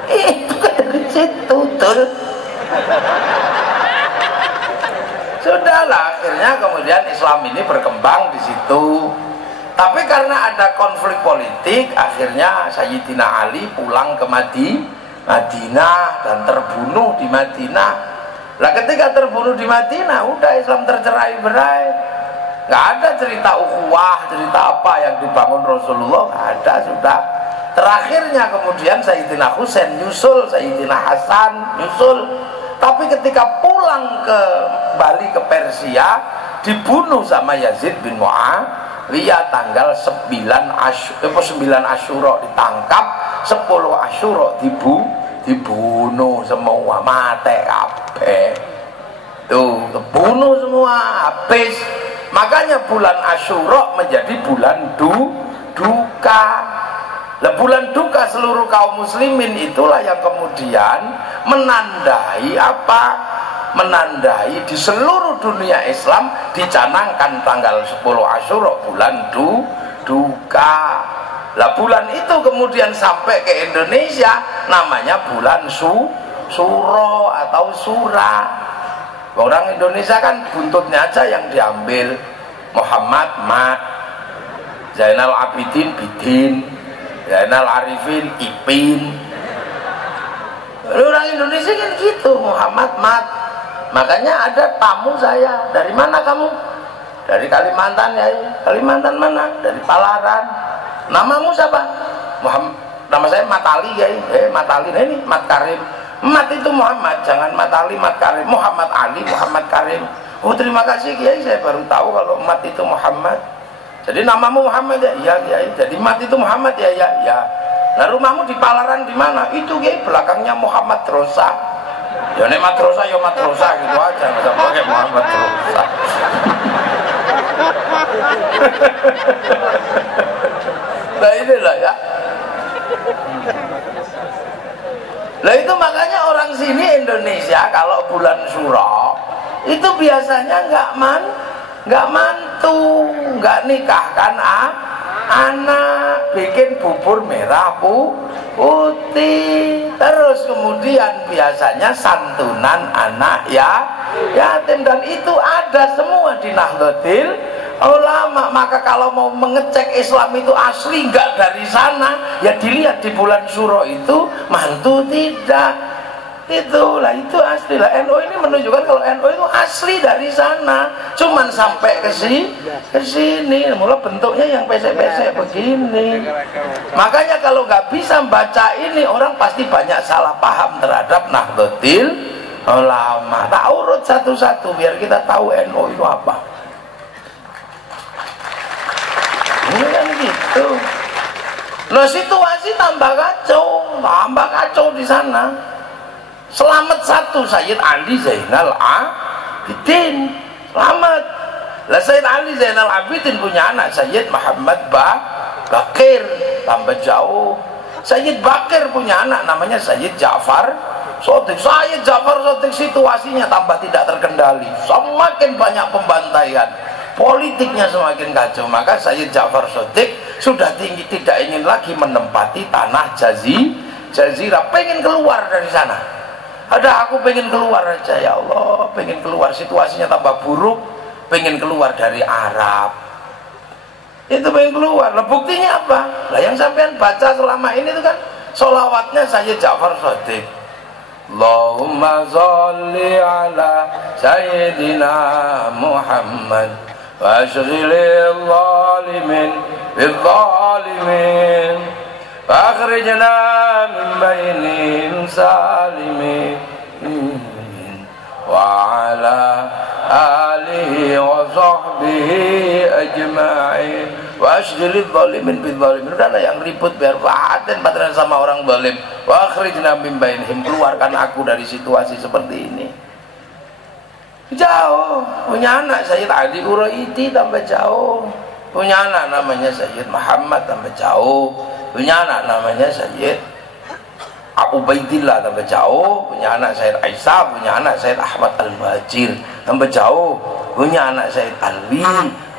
Itu dari situ tuh. Sudahlah, akhirnya kemudian Islam ini berkembang di situ. Tapi karena ada konflik politik, akhirnya Sayyidina Ali pulang ke Madinah dan terbunuh di Madinah. Lah ketika terbunuh di Madinah, udah Islam tercerai-berai. Nggak ada cerita ukhuwah, cerita apa yang dibangun Rasulullah, nggak ada, sudah. Terakhirnya kemudian Sayyidina Husain nyusul, Sayyidina Hasan nyusul. Tapi ketika pulang ke Bali ke Persia, dibunuh sama Yazid bin Muawiyah tanggal 9 Asyura ditangkap, 10 Asyura dibunuh semua, mati kabeh. Tuh, dibunuh semua, habis. Makanya bulan Asyura menjadi bulan duka. Nah, bulan duka seluruh kaum muslimin itulah yang kemudian menandai apa? menandai di seluruh dunia Islam dicanangkan tanggal 10 Asyura bulan duka. Lah bulan itu kemudian sampai ke Indonesia namanya bulan Suro atau Sura. Orang Indonesia kan buntutnya aja yang diambil. Muhammad Mat, Zainal Abidin Bidin, Zainal Arifin Ipin. Orang Indonesia kan gitu, Muhammad Mat. Makanya ada tamu saya, dari mana kamu? Dari Kalimantan ya. Kalimantan mana? Dari Palaran. Namamu siapa? Muhammad. Nama saya Matali ya. Matali, nah ini Mat Karim. Mat itu Muhammad, jangan Matali, Mat Karim. Muhammad Ali, Muhammad Karim. Oh terima kasih Kiai, saya baru tahu kalau Mat itu Muhammad. Jadi namamu Muhammad ya? Iya Kiai. Jadi Mat itu Muhammad ya? Ya, ya. Nah rumahmu di Palaran di mana? Itu Kiai, belakangnya Muhammad Rosa. Ya nek Matrosa ya Matrosa gitu aja, nggak usah pakai Muhammad Rosa. Nah inilah ya. Nah itu makanya orang sini Indonesia kalau bulan Suro itu biasanya nggak mantu, nggak nikahkan anak, bikin bubur merah putih, terus kemudian biasanya santunan anak yatim, dan itu ada semua di Nahdlatul Ulama. Maka kalau mau mengecek Islam itu asli nggak dari sana, ya dilihat di bulan Suro itu mantu tidak. Itulah itu asli lah. NU ini menunjukkan kalau NU itu asli dari sana, cuman sampai ke sini mula bentuknya yang pesek-pesek begini. Makanya kalau nggak bisa baca ini, orang pasti banyak salah paham terhadap Nahdlatul Ulama. Tak urut satu-satu biar kita tahu NU itu apa. Ini kan gitu. Nah situasi tambah kacau di sana. Selamat satu Sayyid Ali Zainal Abidin, selamat. Lah Sayyid Ali Zainal Abidin punya anak Sayyid Muhammad Bakir, tambah jauh. Sayyid Bakir punya anak namanya Sayyid Ja'far Shadiq. Sayyid Ja'far Shadiq situasinya tambah tidak terkendali, semakin banyak pembantaian, politiknya semakin kacau. Maka Sayyid Ja'far Shadiq sudah tidak ingin lagi menempati tanah Jazirah, pengen keluar dari sana. Ada aku pengen keluar aja ya Allah, pengen keluar, situasinya tambah buruk, pengen keluar dari Arab. Itu pengen keluar. Lah buktinya apa? Lah yang sampean baca selama ini itu kan sholawatnya Sayyid Ja'far Shadiq. Allahumma sholli ala Sayyidina Muhammad wa ashghilil zalimin bil zalimin akhrijna min bainihim salimin wa ala alihi wa sahbihi ajma'in wa ashghilil zalimin bil zalimin. Udahlah yang ribut biar paten sama orang zalim. Wa akhrijna min bainihim, keluarkan aku dari situasi seperti ini. Jauh, punya anak Sayyid Ali Uraiti tambah jauh, punya anak namanya Sayyid Muhammad tambah jauh, punya anak namanya Sayyid Abu Baidillah tambah jauh, punya anak Sayyid Aisyah, punya anak Sayyid Ahmad Al-Muhajir tambah jauh, punya anak Sayyid Alwi,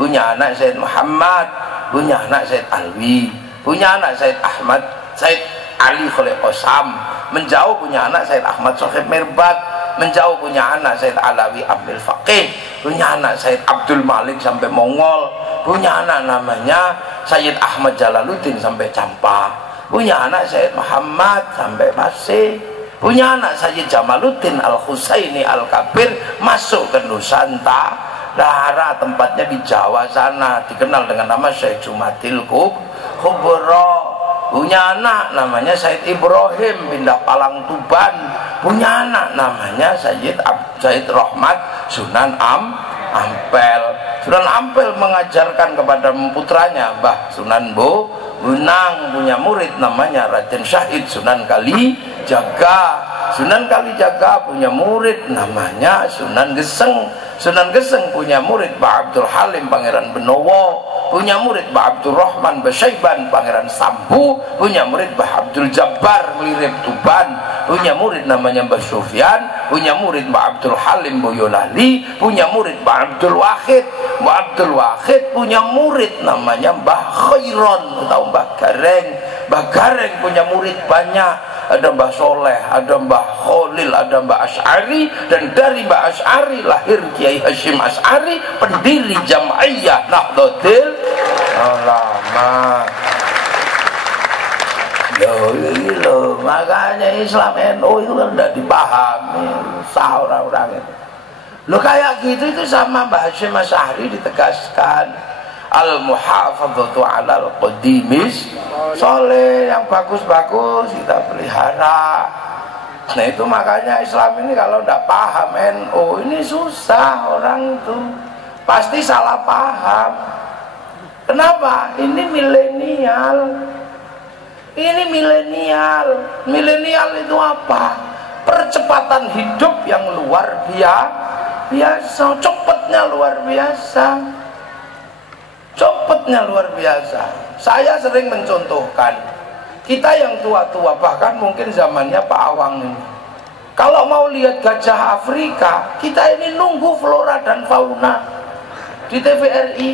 punya anak Sayyid Muhammad, punya anak Sayyid Alwi, punya anak Sayyid Ahmad, Sayyid Ali Khalil Qasam, menjauh punya anak Sayyid Ahmad Sohib Mirbat, menjauh punya anak Sayyid Alawi Abdul Faqih, punya anak Sayyid Abdul Malik sampai Mongol, punya anak namanya Sayyid Ahmad Jalaluddin sampai Campa, punya anak Sayyid Muhammad sampai Pasir, punya anak Sayyid Jamaluddin Al-Husaini Al-Kabir masuk ke Nusantara, tempatnya di Jawa sana, dikenal dengan nama Syekh Jumadil Kubro. Punya anak namanya Sayyid Ibrahim pindah Palang Tuban, punya anak namanya Sayyid Rahmat Sunan Ampel. Sunan Ampel mengajarkan kepada putranya Mbah Sunan Bonang, punya murid namanya Raden Syahid Sunan Kalijaga. Sunan Kalijaga punya murid namanya Sunan Geseng. Sunan Geseng punya murid Mbah Abdul Halim Pangeran Benowo, punya murid Mbah Abdul Rahman Basyaiban Pangeran Sambu, punya murid Mbah Abdul Jabbar Melirip Tuban, punya murid namanya Mbah Sufyan, punya murid Mbah Abdul Halim Boyolali, punya murid Mbah Abdul Wahid. Mbah Abdul Wahid punya murid namanya Mbah Khairon atau Mbah Gareng. Mbah Gareng punya murid banyak, ada Mbah Soleh, ada Mbah Khalil, ada Mbah Asy'ari, dan dari Mbah Asy'ari lahir Kiai Hasyim Asy'ari, pendiri Jam'iyah Nahdlatul Ulama. Loh, makanya Islam NU itu kan tidak dipahami sah orang-orang itu. Loh kayak gitu itu sama Mbah Hasyim Asy'ari ditegaskan al-muhafadzatu 'alal qadimis soleh, yang bagus-bagus kita pelihara. Nah itu makanya Islam ini kalau tidak paham NU ini susah, orang itu pasti salah paham. Kenapa? Ini milenial. Ini milenial. Milenial itu apa? Percepatan hidup yang luar biasa, cepatnya luar biasa. Cepatnya luar biasa. Saya sering mencontohkan, kita yang tua-tua, bahkan mungkin zamannya Pak Awang ini, kalau mau lihat gajah Afrika, kita ini nunggu flora dan fauna di TVRI.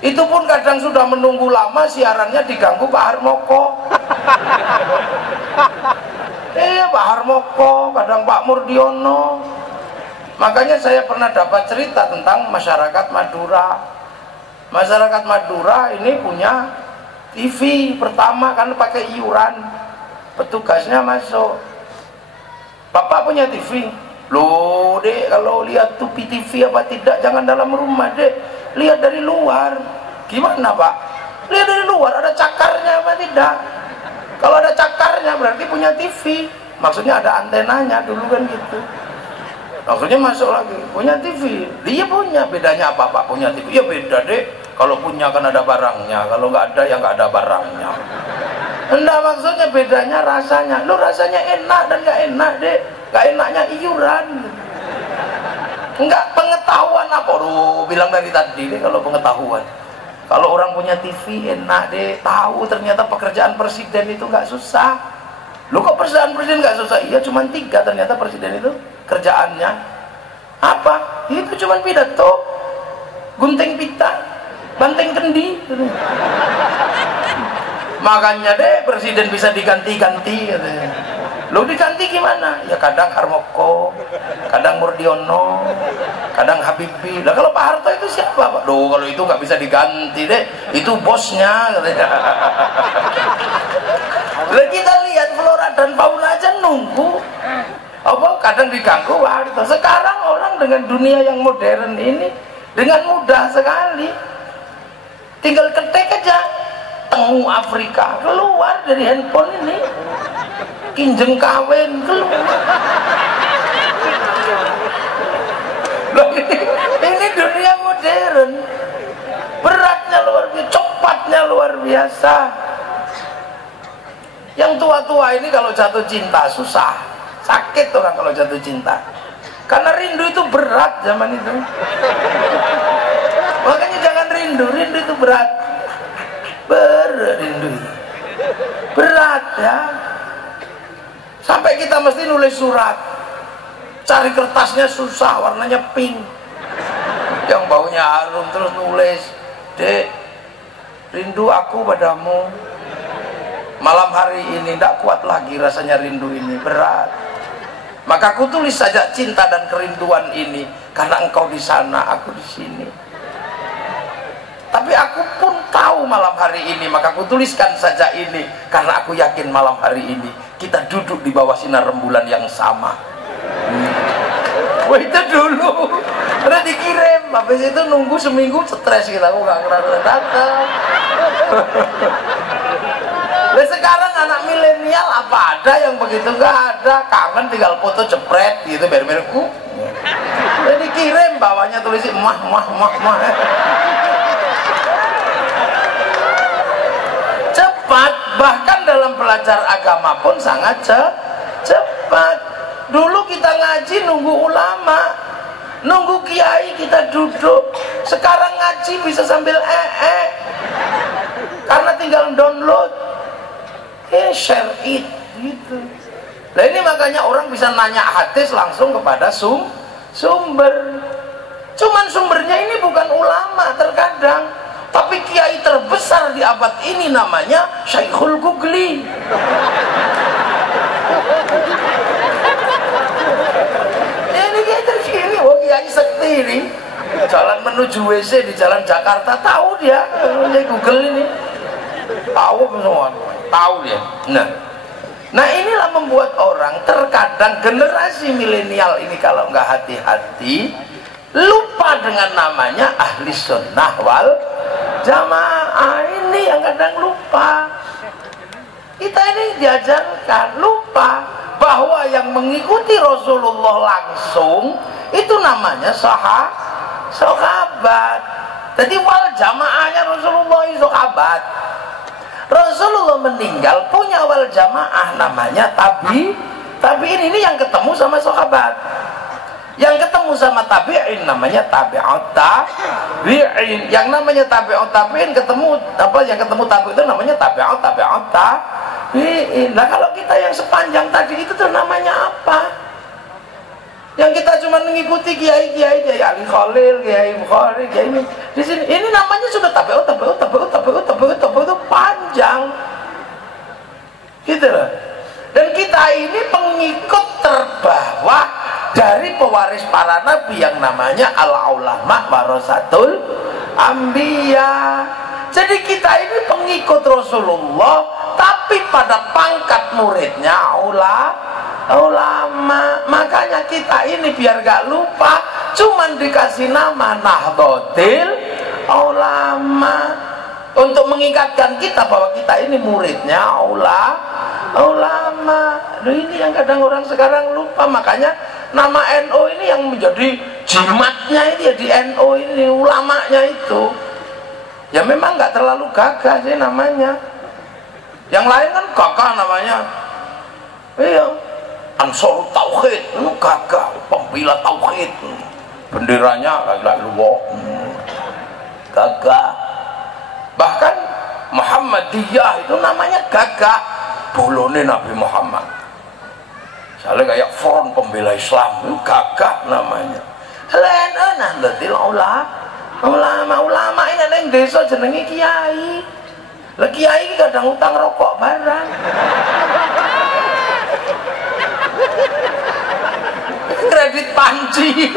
Itu pun kadang sudah menunggu lama, siarannya diganggu Pak Harmoko. Pak Harmoko, kadang Pak Murdiono. Makanya saya pernah dapat cerita tentang masyarakat Madura. Masyarakat Madura ini punya TV pertama kan pakai iuran, petugasnya masuk. Bapak punya TV? Loh dek, kalau lihat tuh TV apa tidak, jangan dalam rumah dek, lihat dari luar. Gimana pak? Lihat dari luar, ada cakarnya apa tidak? Kalau ada cakarnya berarti punya TV, maksudnya ada antenanya dulu kan gitu. Maksudnya masuk lagi, punya TV. Dia punya, bedanya apa pak punya TV? Ya beda dek, kalau punya kan ada barangnya, kalau nggak ada ya nggak ada barangnya. Enggak, maksudnya bedanya rasanya. Lu rasanya enak dan nggak enak dek. Nggak enaknya iuran. Enggak, pengetahuan apa? Lu bilang dari tadi deh kalau pengetahuan. Kalau orang punya TV enak deh, tahu ternyata pekerjaan presiden itu nggak susah. Lu kok pekerjaan presiden nggak susah? Iya cuma 3 ternyata presiden itu kerjaannya. Apa? Itu cuma pidato, gunting pita, banteng kendi. Makanya deh presiden bisa diganti-ganti katanya. Lu diganti gimana? Ya kadang Harmoko, kadang Murdiono, kadang Habibie. Lah kalau Pak Harto itu siapa Pak? Duh kalau itu nggak bisa diganti deh, itu bosnya katanya. Lah kita lihat flora dan fauna aja nunggu. Apa kadang diganggu Pak Harto. Sekarang orang dengan dunia yang modern ini dengan mudah sekali, tinggal ketik aja temu Afrika keluar dari handphone ini, kinjeng kawin keluar. Loh, ini dunia modern, beratnya luar biasa, cepatnya luar biasa. Yang tua-tua ini kalau jatuh cinta susah, sakit orang kalau jatuh cinta, karena rindu itu berat zaman itu. Makanya jangan rindu, rindu itu berat. Rindu berat ya, sampai kita mesti nulis surat, cari kertasnya susah, warnanya pink, yang baunya harum, terus nulis, dek, rindu aku padamu, malam hari ini tidak kuat lagi rasanya rindu ini, berat. Maka aku tulis saja cinta dan kerinduan ini, karena engkau di sana, aku di sini. Tapi aku pun tahu malam hari ini, maka aku tuliskan saja ini, karena aku yakin malam hari ini kita duduk di bawah sinar rembulan yang sama. Wah itu dulu udah dikirim, habis itu nunggu seminggu stres kita, aku gak ngerasa datang. Nah sekarang anak milenial apa ada yang begitu? Gak ada, kangen tinggal foto jepret gitu, ber-berku. Udah dikirim, bawahnya tulisin mah. Cepat, bahkan dalam belajar agama pun sangat cepat. Dulu kita ngaji nunggu ulama, nunggu kiai kita duduk. Sekarang ngaji bisa sambil karena tinggal download, share it gitu. Nah ini makanya orang bisa nanya hadis langsung kepada sumber. Cuman sumbernya ini bukan ulama terkadang, tapi kiai terbesar di abad ini namanya Syekhul Gugli. Ini kiai terkini, kiai sekti ini. Jalan menuju WC di jalan Jakarta tahu dia, Google ini tahu semua, tahu dia. Nah inilah membuat orang terkadang generasi milenial ini kalau nggak hati-hati lupa dengan namanya ahli sunnah wal jamaah. Ini yang kadang lupa. Kita ini diajarkan lupa bahwa yang mengikuti Rasulullah langsung itu namanya sahabat. Jadi wal jamaahnya Rasulullah itu sahabat. Rasulullah meninggal punya wal jamaah namanya tabi'in. Ini yang ketemu sama sahabat, yang ketemu sama tabi'in namanya tabi'ut tabi'in. Yang namanya tabi'ut tabi'in ketemu apa, yang ketemu tabi'in itu namanya tabi'ut tabi'in. Nah kalau kita yang sepanjang tadi itu tuh namanya apa? Yang kita cuma mengikuti kiai Ali Khalil, Kiai Bukhari, kiai ini. Di sini ini namanya sudah tabi'ut panjang. Gitu loh. Dan kita ini pengikut terbawah dari pewaris para nabi yang namanya al-ulama warasatul anbiya. Jadi kita ini pengikut Rasulullah tapi pada pangkat muridnya ulama. Makanya kita ini biar gak lupa cuman dikasih nama Nahdlatul Ulama untuk mengingatkan kita bahwa kita ini muridnya ulama. Loh, ini yang kadang orang sekarang lupa. Makanya nama NU ini yang menjadi jimatnya ini ya di NU ini, ulamanya itu ya memang nggak terlalu gagah sih namanya. Yang lain kan gagah namanya, iya, Ansor Tauhid, itu gagah, pembela Tauhid, benderanya la ilaha illallah, gagah. Bahkan Muhammadiyah itu namanya gagah, bolone Nabi Muhammad. Misalnya kayak Front Pembela Islam, itu gagah namanya. NU Nahdlatul Ulama ini yang desa jenenge kiai. Lah kiai kadang utang rokok barang. Kredit panci.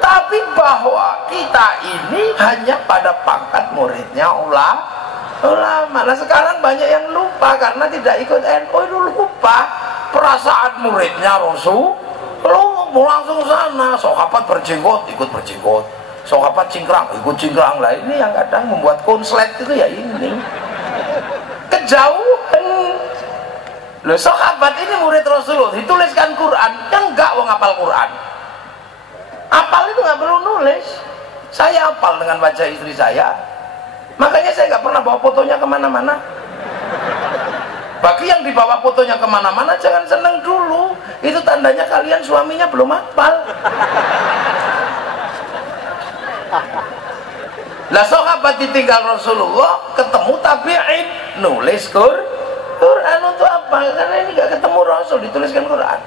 Tapi bahwa kita ini hanya pada pangkat muridnya ulama. Nah sekarang banyak yang lupa karena tidak ikut NU, itu lupa perasaan muridnya Rasul. Lu langsung sana, sahabat berjenggot ikut berjenggot, sahabat cingkrang ikut cingkrang. Lah ini yang kadang membuat konslet itu ya ini kejauhan. Loh, sahabat ini murid Rasulullah, dituliskan Quran, yang enggak wong hafal Quran. Apal itu nggak perlu nulis. Saya apal dengan wajah istri saya, makanya saya nggak pernah bawa fotonya kemana-mana. Bagi yang dibawa fotonya kemana-mana jangan seneng dulu, itu tandanya kalian suaminya belum hafal. Lah sahabat ditinggal Rasulullah, ketemu tabi'in, nulis Quran untuk apa? Karena ini nggak ketemu Rasul, dituliskan Quran.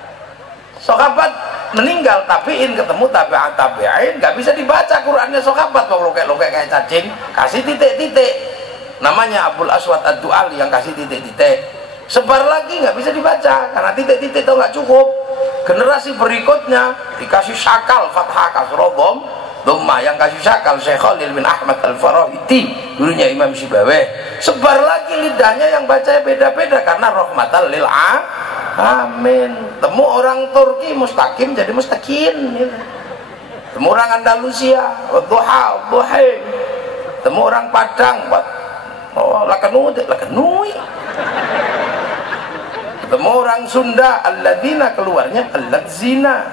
Sahabat meninggal, tabi'in ketemu tabi'in, nggak bisa dibaca Qurannya sahabat, mau lokek-lokek kayak cacing, kasih titik-titik. Namanya Abul Aswad Ad-Du'ali yang kasih titik-titik. Sebar lagi nggak bisa dibaca karena titik-titik itu nggak cukup. Generasi berikutnya dikasih syakal fathah kasroh dhamma, yang kasih syakal Syekh Khalil bin Ahmad Al-Farahidi, dulunya Imam Sibawayh. Sebar lagi lidahnya yang bacanya beda-beda karena rahmatan lil alamin. Temu orang Turki mustaqim jadi mustaqim gitu. Temu orang Andalusia duha duhain. Temu orang Padang lakanui. Ketemu orang Sunda alladzina, keluarnya alladzina.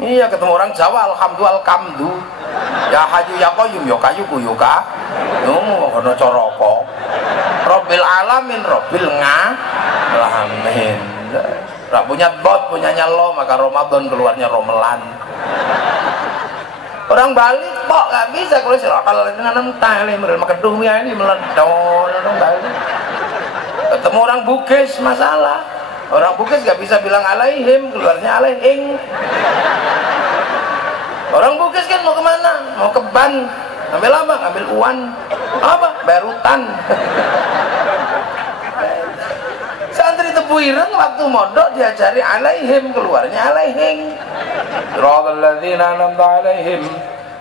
Iya, ketemu orang Jawa alhamdulillah kamdu. Ya hayu ya qayyum ya kayu kuyuka. Ngono coroko. Rabbil alamin, rabbil alamin. Enggak punya bot, punyanya lo, maka Ramadan keluarnya Romelan. Orang Bali kok nggak bisa kalau sih lokal dengan mentah ini mereka keduh ya ini meledon orang Bali. Ketemu orang Bugis masalah. Orang Bugis gak bisa bilang alaihim, keluarnya alaihing. Orang Bugis kan mau kemana? Mau ke Ban. Ngambil apa? Ngambil uan. Apa? Bayar utang. Santri Tebu Ireng waktu mondok diajari alaihim, keluarnya alaihing. Siratal ladzina an'amta alaihim.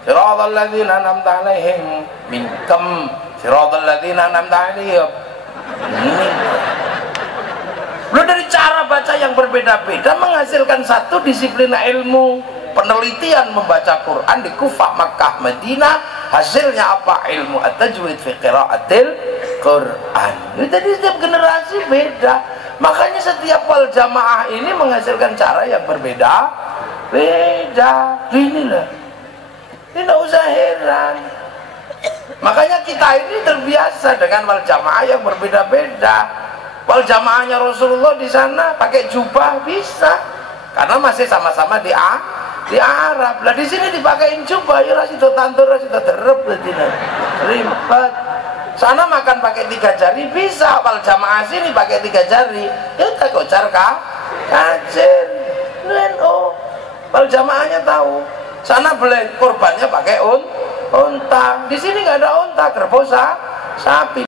Siratal ladzina an'amta alaihim. Minkum siratal ladzina an'amta alaihim. Belum dari cara baca yang berbeda-beda menghasilkan satu disiplin ilmu. Penelitian membaca Quran di Kufah, Makkah, Madinah, hasilnya apa? Ilmu at-tajwid fi qiraatil Quran. Jadi setiap generasi beda. Makanya setiap wal jamaah ini menghasilkan cara yang berbeda. Beda. Inilah. Ini tidak usah heran. Makanya kita ini terbiasa dengan wal jamaah yang berbeda-beda. Wal jamaahnya Rasulullah di sana pakai jubah bisa, karena masih sama-sama di Arab. Lah di sini dipakein jubah, ya rasido tantur, rasido derep, ribet. Sana makan pakai 3 jari bisa, wal jamaah sini pakai 3 jari. Ya tak kocar kacir. Wal jamaahnya tahu. Sana beli kurbannya pakai unta. Di sini nggak ada unta, kerbau sapi.